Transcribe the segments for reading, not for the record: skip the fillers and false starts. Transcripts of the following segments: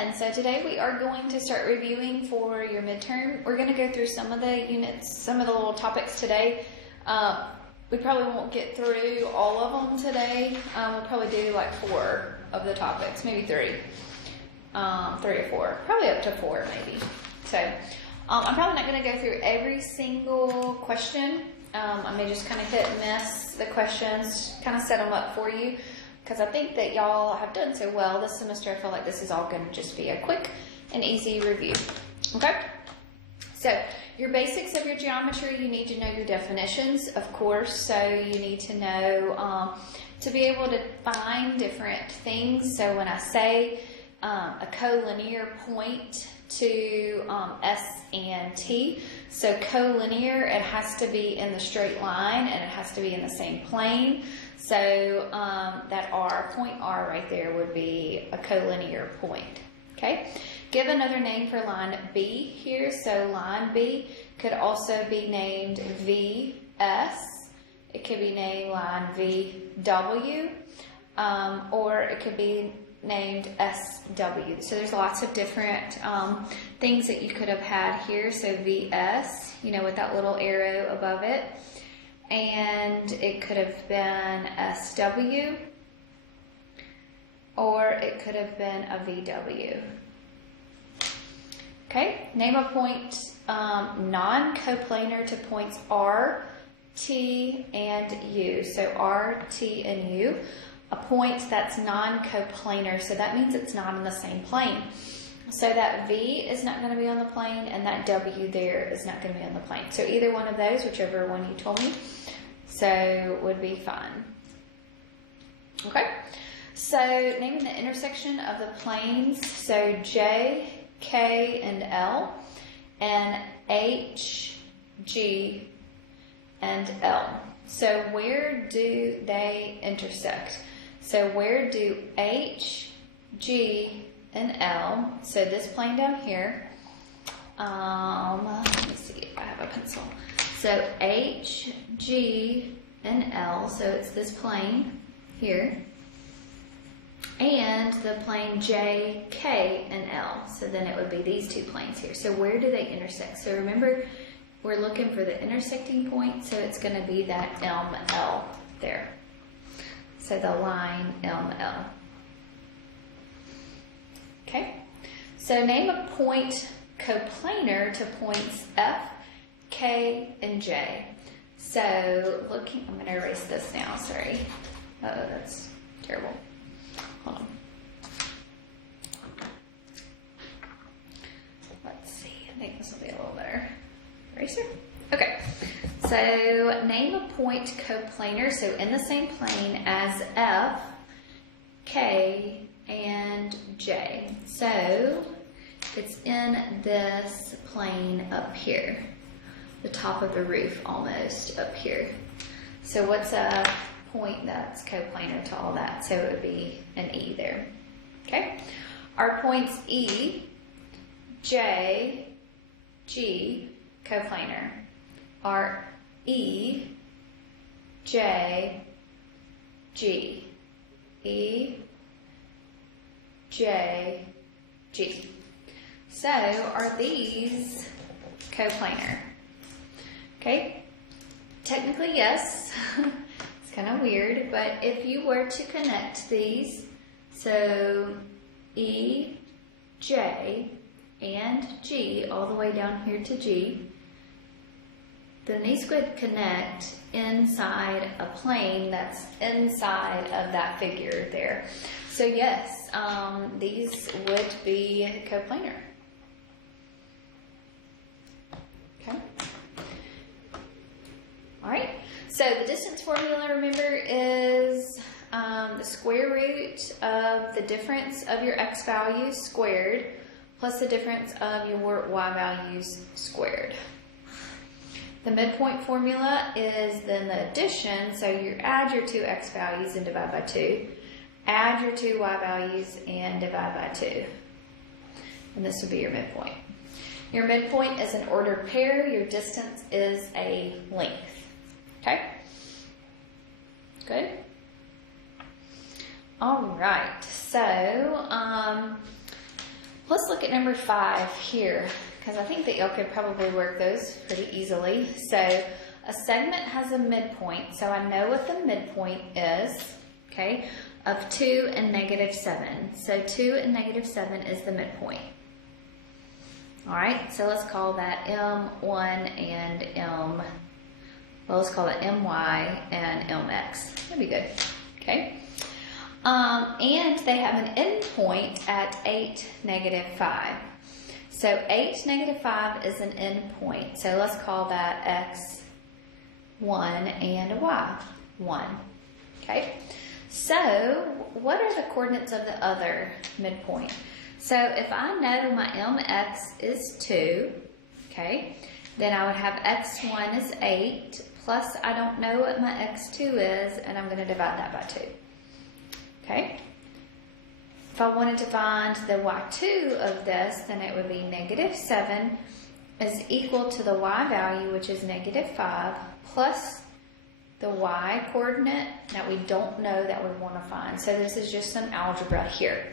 And so today we are going to start reviewing for your midterm. We're going to go through some of the units, some of the little topics today. We probably won't get through all of them today. We'll probably do like 4 of the topics, maybe 3. 3 or 4, probably up to 4 maybe. So I'm probably not going to go through every single question. I may just kind of hit and miss the questions, kind of set them up for you, because I think that y'all have done so well this semester. I feel like this is all going to just be a quick and easy review. Okay? So your basics of your geometry, you need to know your definitions, of course. So you need to know to be able to find different things. So when I say a collinear point to S and T, so collinear, it has to be in the straight line and it has to be in the same plane. So that R, point R right there would be a collinear point. Okay? Give another name for line B here. So line B could also be named VS. It could be named line VW, or it could be named SW. So there's lots of different things that you could have had here. So VS, you know, with that little arrow above it. And it could have been SW, or it could have been a VW. Okay, name a point non-coplanar to points R, T, and U. So R, T, and U. A point that's non-coplanar, so that means it's not in the same plane. So that V is not going to be on the plane, and that W there is not going to be on the plane. So either one of those, whichever one you told me, so would be fine. Okay, so naming the intersection of the planes, so J, K, and L, and H, G, and L. So where do they intersect? So where do H, G, and L, so this plane down here, let me see if I have a pencil. So H, G, and L, so it's this plane here, and the plane J, K, and L, so then it would be these 2 planes here. So where do they intersect? So remember, we're looking for the intersecting point, so it's going to be that L there. So the line L. Okay, so name a point coplanar to points F, K, and J. So looking, I'm going to erase this now, sorry. Oh, that's terrible. Hold on. Let's see, I think this will be a little better. Eraser? Okay, so name a point coplanar, so in the same plane as F, K, and J. So it's in this plane up here, the top of the roof almost up here. So what's a point that's coplanar to all that? So it would be an E there. Okay, our points E, J, G, coplanar, are E, J, G, E, J, G. So are these coplanar? Okay, technically yes. It's kind of weird, but if you were to connect these, so E, J, and G all the way down here to G, then these would connect inside a plane that's inside of that figure there. So yes, these would be coplanar. Okay. All right. So the distance formula, remember, is the square root of the difference of your x values squared plus the difference of your y values squared. The midpoint formula is then the addition, so you add your 2 x values and divide by 2, add your 2 y values and divide by 2, and this would be your midpoint. Your midpoint is an ordered pair, your distance is a length. Okay? Good? All right, so Let's look at number 5 here, because I think that y'all could probably work those pretty easily. So a segment has a midpoint, so I know what the midpoint is, okay, of 2 and -7. So 2 and -7 is the midpoint. All right, so let's call that M1 and let's call it My and Mx. That'd be good, okay? And they have an endpoint at 8, -5. So 8, -5 is an endpoint. So let's call that x1 and y1. Okay. So what are the coordinates of the other midpoint? So if I know my mx is 2, okay, then I would have x1 is 8, plus I don't know what my x2 is, and I'm going to divide that by 2. Okay. If I wanted to find the y2 of this, then it would be -7 is equal to the y value, which is -5, plus the y coordinate that we don't know that we want to find. So this is just some algebra here.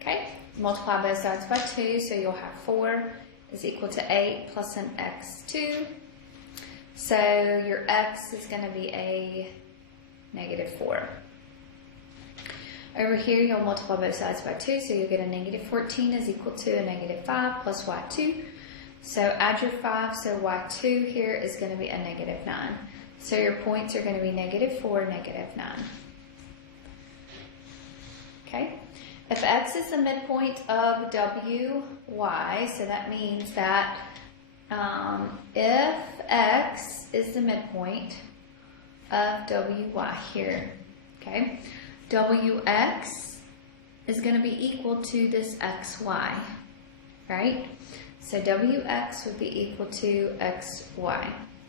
Okay, multiply both sides by 2, so you'll have 4 is equal to 8 plus an x2. So your x is going to be a -4. Over here, you'll multiply both sides by 2, so you'll get a -14 is equal to a -5 plus y2. So add your 5, so y2 here is going to be a -9. So your points are going to be -4, -9. Okay? If x is the midpoint of wy, so that means that if x is the midpoint of wy here, okay, wx is going to be equal to this xy, right? So wx would be equal to xy, all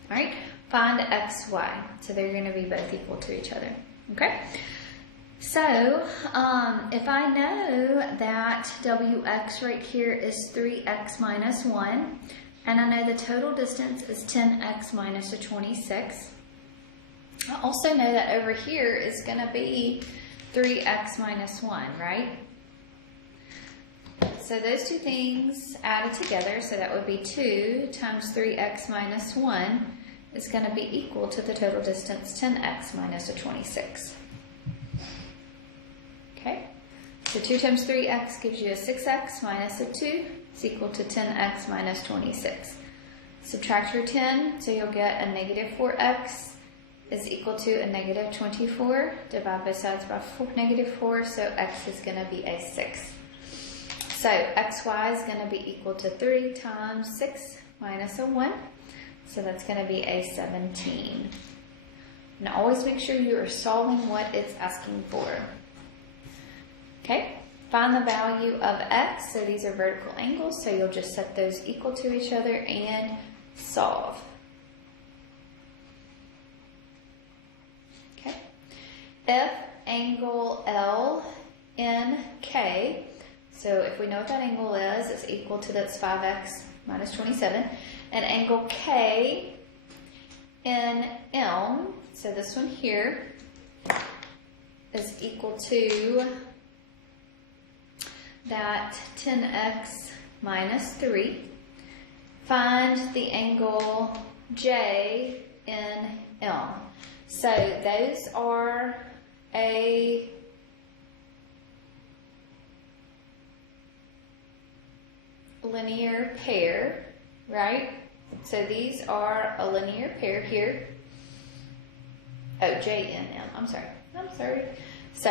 right? Find xy. So they're going to be both equal to each other, okay? So if I know that wx right here is 3x minus 1, and I know the total distance is 10x minus 26, I also know that over here is going to be 3x minus 1, right? So those two things added together, so that would be 2 times 3x minus 1 is going to be equal to the total distance 10x minus 26. Okay, so 2 times 3x gives you a 6x minus a 2 is equal to 10x minus 26. Subtract your 10, so you'll get a -4x is equal to a -24. Divide both sides by -4, so x is going to be a 6. So xy is going to be equal to 3 times 6 minus a 1. So that's going to be a 17. Now always make sure you are solving what it's asking for. Okay, find the value of x. So these are vertical angles, so you'll just set those equal to each other and solve. Okay, if angle LNK, so if we know what that angle is, it's equal to that's 5x minus 27, and angle KNM, so this one here is equal to that 10x minus 3. Find the angle JNM. So those are a linear pair, right? So these are a linear pair here. Oh, JNM. I'm sorry. So,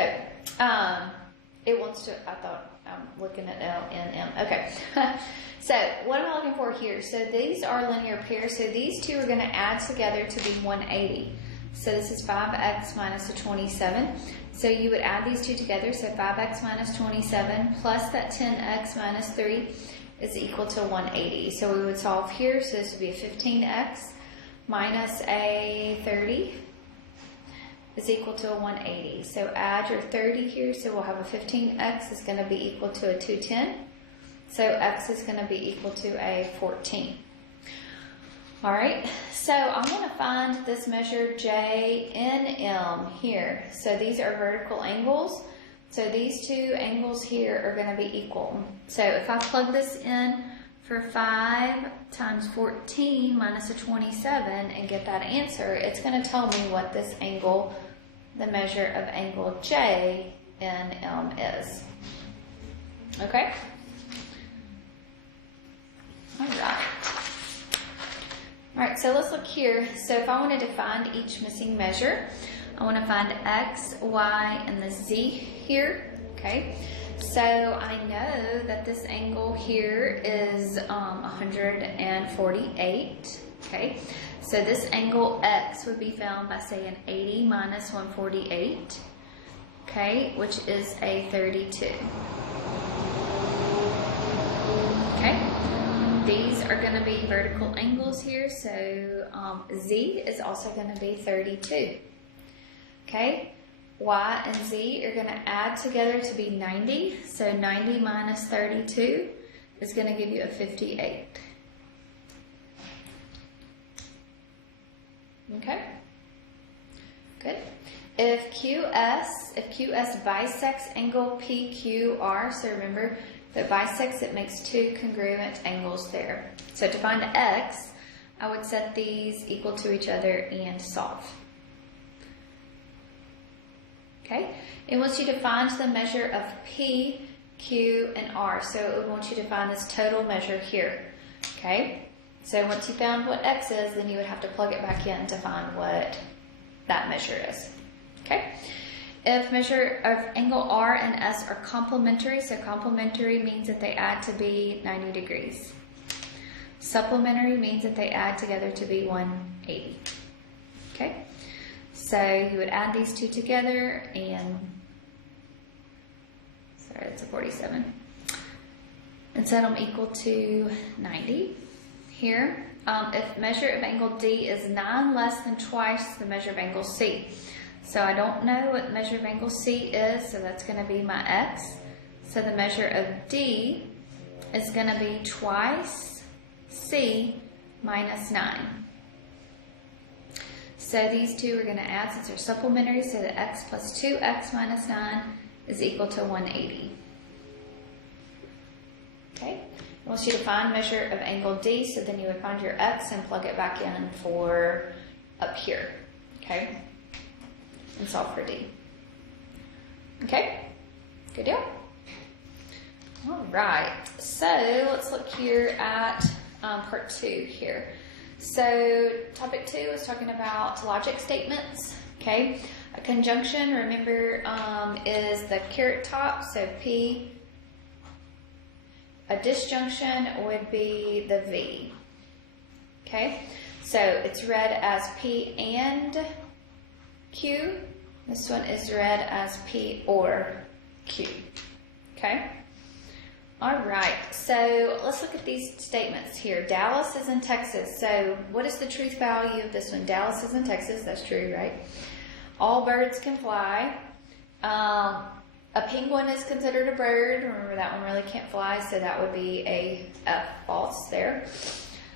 it wants to, I thought I'm looking at LNM. Okay. So what am I looking for here? So these are linear pairs. So these two are going to add together to be 180. So this is 5x minus a 27. So you would add these two together. So 5x minus 27 plus that 10x minus 3 is equal to 180. So we would solve here. So this would be a 15x minus a 30 is equal to a 180. So add your 30 here. So we'll have a 15x is going to be equal to a 210. So x is going to be equal to a 14. All right. So I want to find this measure JNM here. So these are vertical angles. So these two angles here are going to be equal. So if I plug this in for 5 times 14 minus a 27 and get that answer, it's going to tell me what this angle, the measure of angle J in M is. Okay? Alright, so let's look here. So if I wanted to find each missing measure, I want to find X, Y, and the Z here. Okay? So I know that this angle here is 148. Okay? So this angle X would be found by saying 80 minus 148. Okay? Which is a 32. Okay? These are going to be vertical angles here, so Z is also going to be 32. Okay, Y and Z are going to add together to be 90, so 90 minus 32 is going to give you a 58. Okay, good. If QS bisects angle PQR, so remember, if it bisects, it makes two congruent angles there. So to find X, I would set these equal to each other and solve. Okay? It wants you to find the measure of P, Q, and R. So it would want you to find this total measure here. Okay? So once you found what X is, then you would have to plug it back in to find what that measure is. Okay? If measure of angle R and S are complementary, so complementary means that they add to be 90 degrees. Supplementary means that they add together to be 180. Okay? So you would add these two together and, sorry, it's a 47. And set them equal to 90 here. If measure of angle D is 9 less than twice the measure of angle C. So I don't know what measure of angle C is, so that's going to be my X. So the measure of D is going to be twice C minus 9. So these two are going to add since they're supplementary, so the X plus 2X minus 9 is equal to 180. Okay, it wants you to find measure of angle D, so then you would find your X and plug it back in for up here. Okay? And solve for D. Okay? Good deal? Alright, so let's look here at part 2 here. So topic 2 is talking about logic statements. Okay? A conjunction, remember, is the caret top, so P. A disjunction would be the V. Okay? So it's read as P and Q. This one is read as P or Q. Okay? Alright, so let's look at these statements here. Dallas is in Texas. So what is the truth value of this one? Dallas is in Texas. That's true, right? All birds can fly. A penguin is considered a bird. Remember, that one really can't fly, so that would be a F, false there.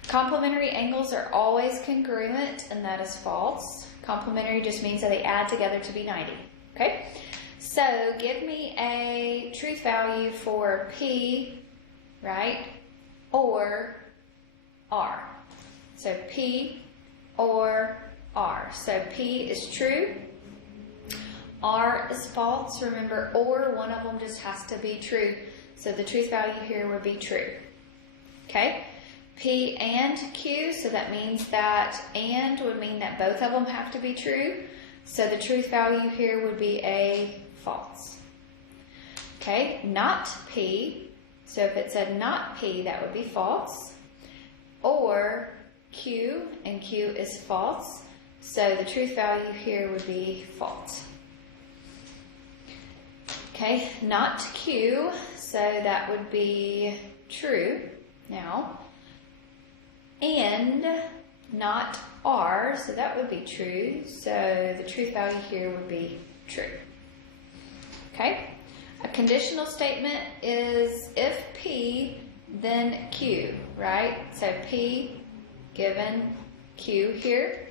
Complementary angles are always congruent, and that is false. Complementary just means that they add together to be 90. Okay? So give me a truth value for P, right, or R. So P or R. So P is true. R is false. Remember, or one of them just has to be true. So the truth value here would be true. Okay? P and Q, so that means that and would mean that both of them have to be true. So the truth value here would be a false. Okay, not P. So if it said not P, that would be false. Or Q, and Q is false. So the truth value here would be false. Okay, not Q, so that would be true now. And not R, so that would be true. So the truth value here would be true. Okay? A conditional statement is if P, then Q, right? So P given Q here.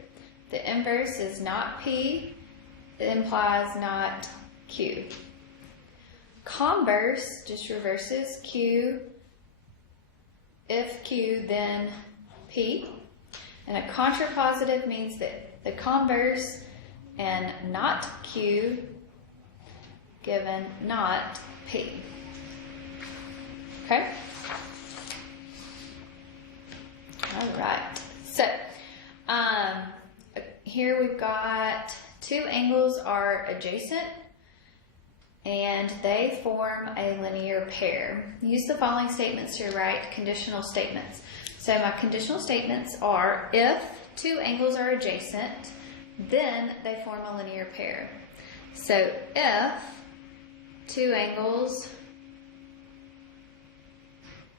The inverse is not P. It implies not Q. converse just reverses Q. If Q, then P. And a contrapositive means that the converse and not Q given not P. Okay? All right. So, here we've got two angles are adjacent and they form a linear pair. Use the following statements to write conditional statements. So my conditional statements are if two angles are adjacent, then they form a linear pair. So if two angles,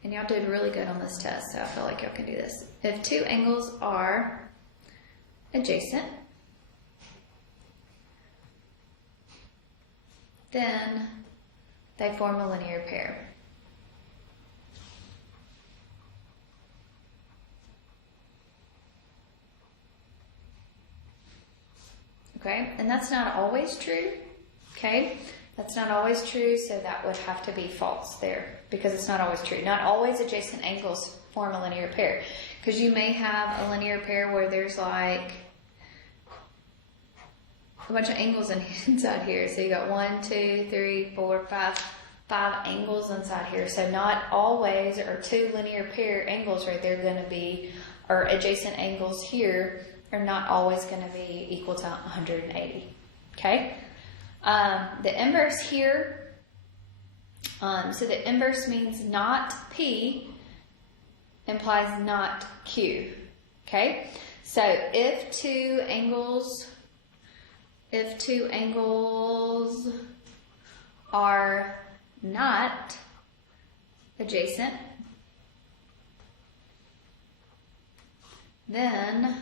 and y'all did really good on this test, so I feel like y'all can do this. If two angles are adjacent, then they form a linear pair. Okay, and that's not always true. Okay, that's not always true, so that would have to be false there because it's not always true. Not always adjacent angles form a linear pair because you may have a linear pair where there's like a bunch of angles inside here. So you got 1, 2, 3, 4, 5 angles inside here. So not always are two linear pair angles right there going to be, or adjacent angles here are not always going to be equal to 180. Okay? The inverse here, so the inverse means not P implies not Q. Okay? So if two angles are not adjacent, then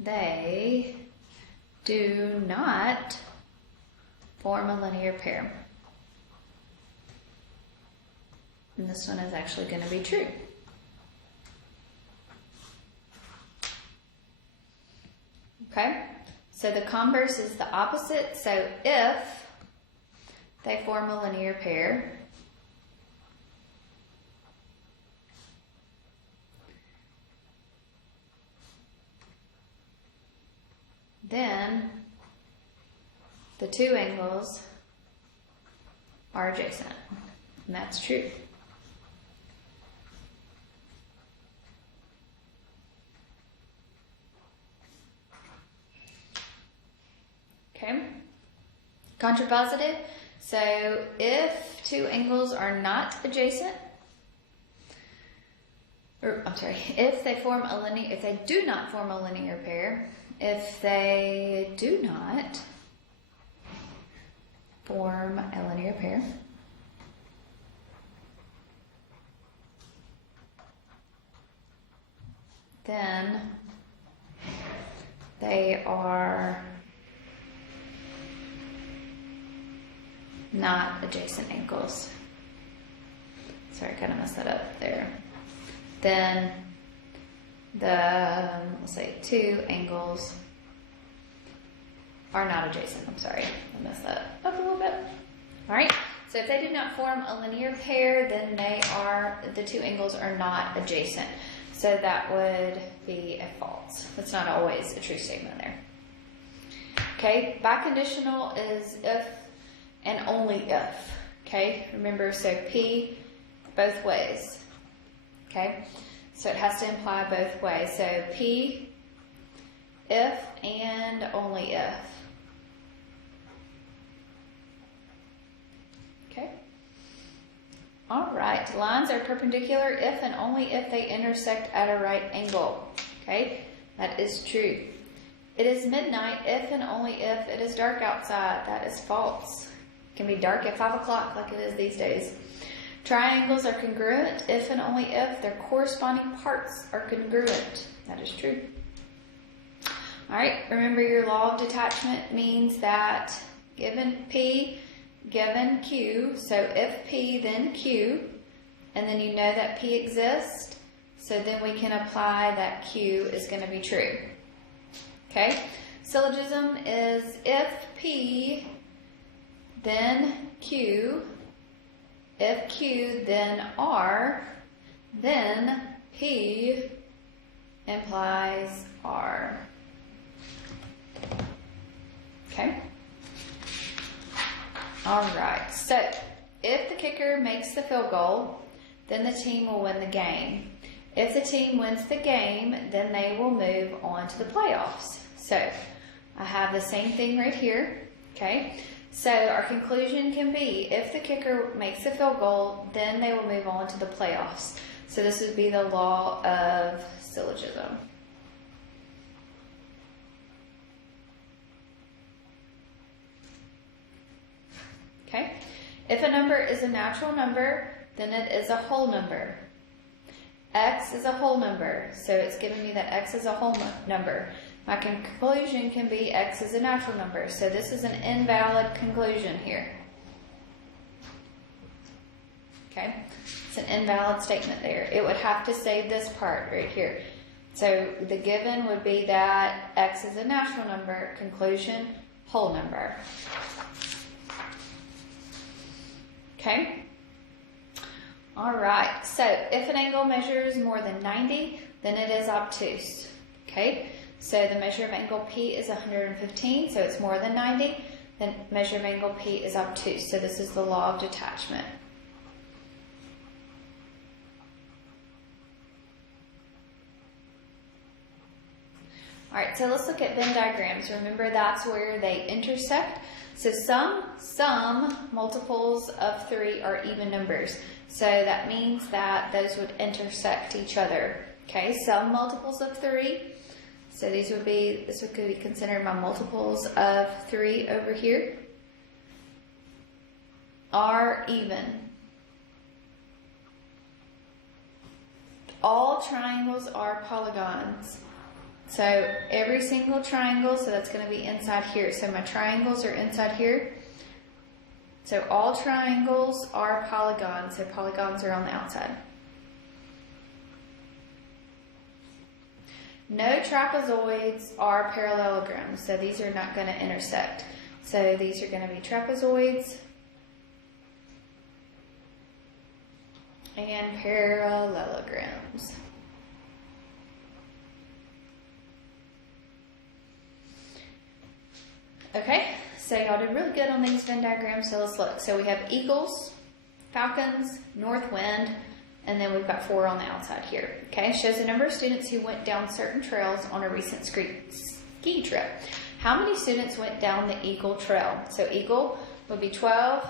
they do not form a linear pair. And this one is actually going to be true. Okay? So the converse is the opposite. So if they form a linear pair, then the two angles are adjacent. And that's true. Okay. Contrapositive. So if two angles are not adjacent, if they do not form a linear pair, if they do not form a linear pair, then they are not adjacent angles. Sorry, I kind of messed that up there. Then let's say two angles are not adjacent. I'm sorry, I messed that up a little bit. All right, so if they do not form a linear pair, then the two angles are not adjacent. So that would be a false. That's not always a true statement there. Okay, biconditional is if and only if. Okay, remember, so P both ways. Okay, so it has to imply both ways. So P, if and only if. Okay. All right, lines are perpendicular if and only if they intersect at a right angle. Okay, that is true. It is midnight if and only if it is dark outside. That is false. It can be dark at 5 o'clock like it is these days. Triangles are congruent if and only if their corresponding parts are congruent. That is true. All right, remember your law of detachment means that given P, given Q, so if P, then Q, and then you know that P exists, so then we can apply that Q is going to be true. Okay? Syllogism is if P, then Q. If Q, then R, then P implies R. Okay? Alright, so if the kicker makes the field goal, then the team will win the game. If the team wins the game, then they will move on to the playoffs. So I have the same thing right here. Okay? So our conclusion can be, if the kicker makes a field goal, then they will move on to the playoffs. So this would be the law of syllogism. Okay? If a number is a natural number, then it is a whole number. X is a whole number, so it's giving me that X is a whole number. My conclusion can be X is a natural number. So this is an invalid conclusion here. Okay? It's an invalid statement there. It would have to say this part right here. So the given would be that X is a natural number, conclusion, whole number. Okay? Alright, so if an angle measures more than 90, then it is obtuse. Okay? So the measure of angle P is 115, so it's more than 90. The measure of angle P is obtuse. So this is the law of detachment. Alright, so let's look at Venn diagrams. Remember, that's where they intersect. So some multiples of 3 are even numbers. So that means that those would intersect each other. Okay, some multiples of 3. So this would be considered my multiples of 3 over here, are even. All triangles are polygons. So every single triangle, so that's going to be inside here. So my triangles are inside here. So all triangles are polygons. So polygons are on the outside. No trapezoids are parallelograms, so these are not going to intersect. So these are going to be trapezoids and parallelograms. Okay, so y'all did really good on these Venn diagrams, so let's look. So we have eagles, falcons, north wind, and then we've got 4 on the outside here. Okay, shows the number of students who went down certain trails on a recent ski trip. How many students went down the Eagle Trail? So Eagle would be 12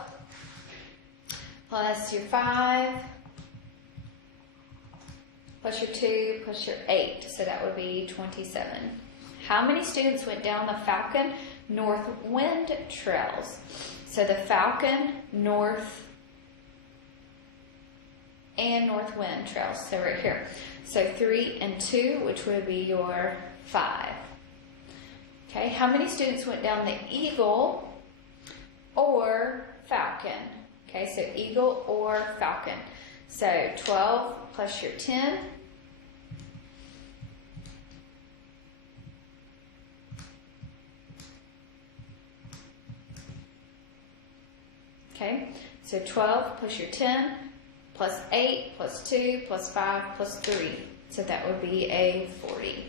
plus your 5 plus your 2 plus your 8. So that would be 27. How many students went down the Falcon North Wind trails? So the Falcon, North, and North Wind trails. So right here. So 3 and 2, which would be your 5. Okay, how many students went down the Eagle or Falcon? Okay, so Eagle or Falcon. So 12 plus your 10. Okay, so 12 plus your 10 plus 8 plus 2 plus 5 plus 3. So that would be a 40.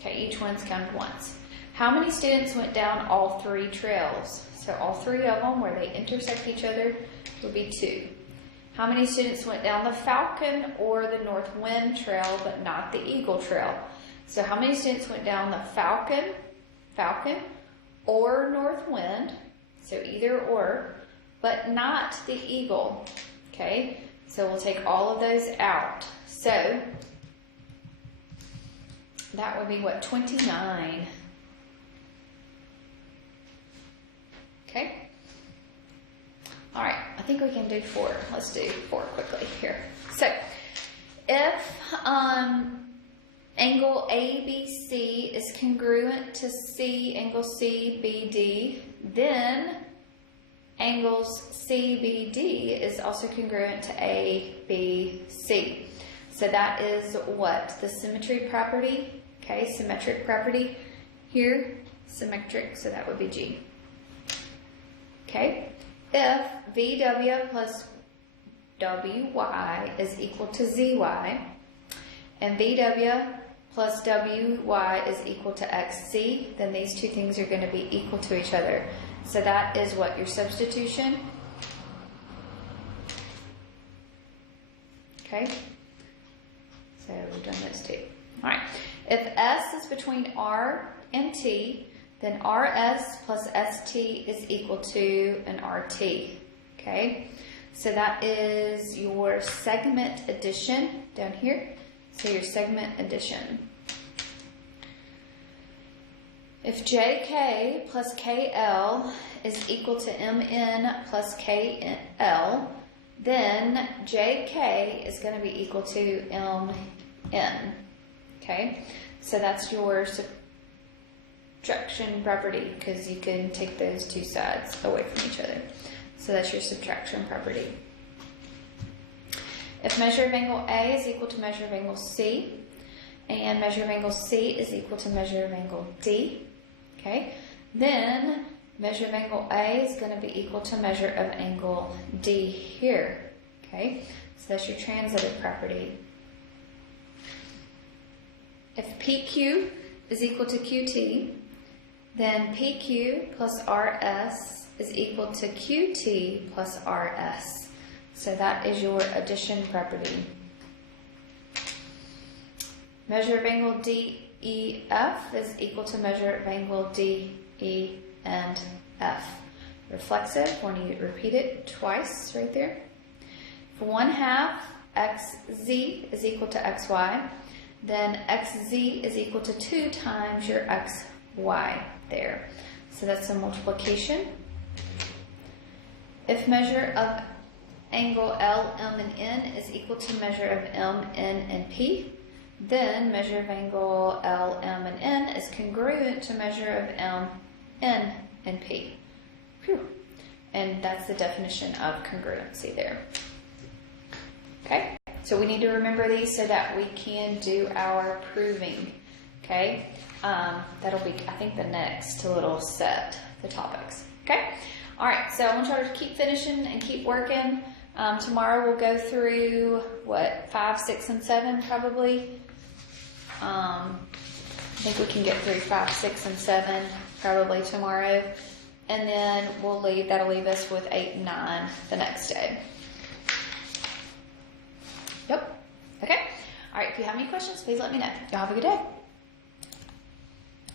Okay, each one's counted once. How many students went down all 3 trails? So all 3 of them where they intersect each other would be 2. How many students went down the Falcon or the North Wind trail but not the Eagle trail? So how many students went down the Falcon or North Wind? So either or, but not the Eagle. Okay, so we'll take all of those out. So that would be what, 29. Okay. All right, I think we can do 4. Let's do 4 quickly here. So if angle ABC is congruent to angle CBD, then angles CBD is also congruent to ABC. So that is what? The symmetry property. Okay, symmetric property here. Symmetric, so that would be G. Okay? If VW plus WY is equal to ZY, and VW plus WY is equal to XZ, then these two things are going to be equal to each other. So that is what your substitution. Okay? So we've done those two. Alright. If S is between R and T, then RS plus ST is equal to an RT. Okay? So that is your segment addition down here. So your segment addition. If JK plus KL is equal to MN plus KL, then JK is going to be equal to MN. Okay? So that's your subtraction property, because you can take those two sides away from each other. So that's your subtraction property. If measure of angle A is equal to measure of angle C, and measure of angle C is equal to measure of angle D, okay, then measure of angle A is going to be equal to measure of angle D here. Okay, so that's your transitive property. If PQ is equal to QT, then PQ plus RS is equal to QT plus RS. So that is your addition property. Measure of angle DEF is equal to measure of angle DE and F. Reflexive, when you repeat it twice right there. For 1/2 XZ is equal to XY, then XZ is equal to 2 times your XY there. So that's a multiplication. If measure of angle L, M, and N is equal to measure of M, N, and P, then measure of angle L, M, and N is congruent to measure of M, N, and P. Whew. And that's the definition of congruency there. Okay, so we need to remember these so that we can do our proving. Okay, that'll be, I think, the next little set, the topics. Okay, all right, so I want y'all to keep finishing and keep working. Tomorrow we'll go through, 5, 6, and 7 probably. I think we can get through 5, 6, and 7 probably tomorrow. And then that'll leave us with 8 and 9 the next day. Yep. Okay. All right, if you have any questions, please let me know. Y'all have a good day.